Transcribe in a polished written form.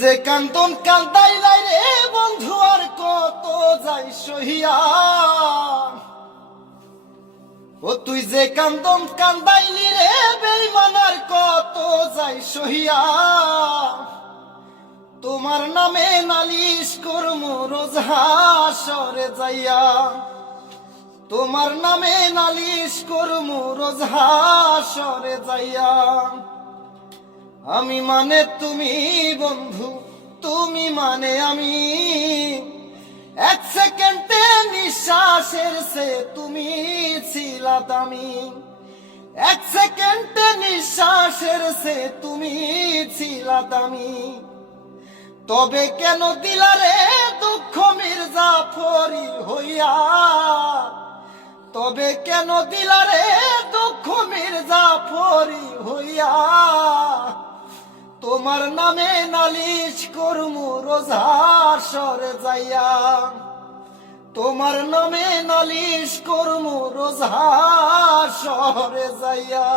যে কান্দন কান্দাইলাই রে বন্ধু আর কত যাই সহিয়া। ও তুই যে কান্দন কান্দাইলি রে বেঈমান আর কত যাই সহিয়া। তোমার নামে নালিশ করমু রোজ হাসরে যাইয়া। তোমার নামে নালিশ করমু রোজ হাসরে যাইয়া। আমি মানে তুমি বন্ধু, তুমি মানে আমি। এক সেকেন্ডে নিঃশ্বাসের সে তুমি ছিলা দামি। এক সেকেন্ডে নিঃশ্বাসের সে তুমি ছিলা দামি। তবে কেন দিলারে দুঃখ মির্জাফরি হইয়া। তবে কেন দিলারে দুঃখ মির্জাফরি হইয়া। তোমার নামে নালিশ করমু রোজ হাসরে যাইয়া। তোমার নামে নালিশ করমু রোজ হাসরে যাইয়া।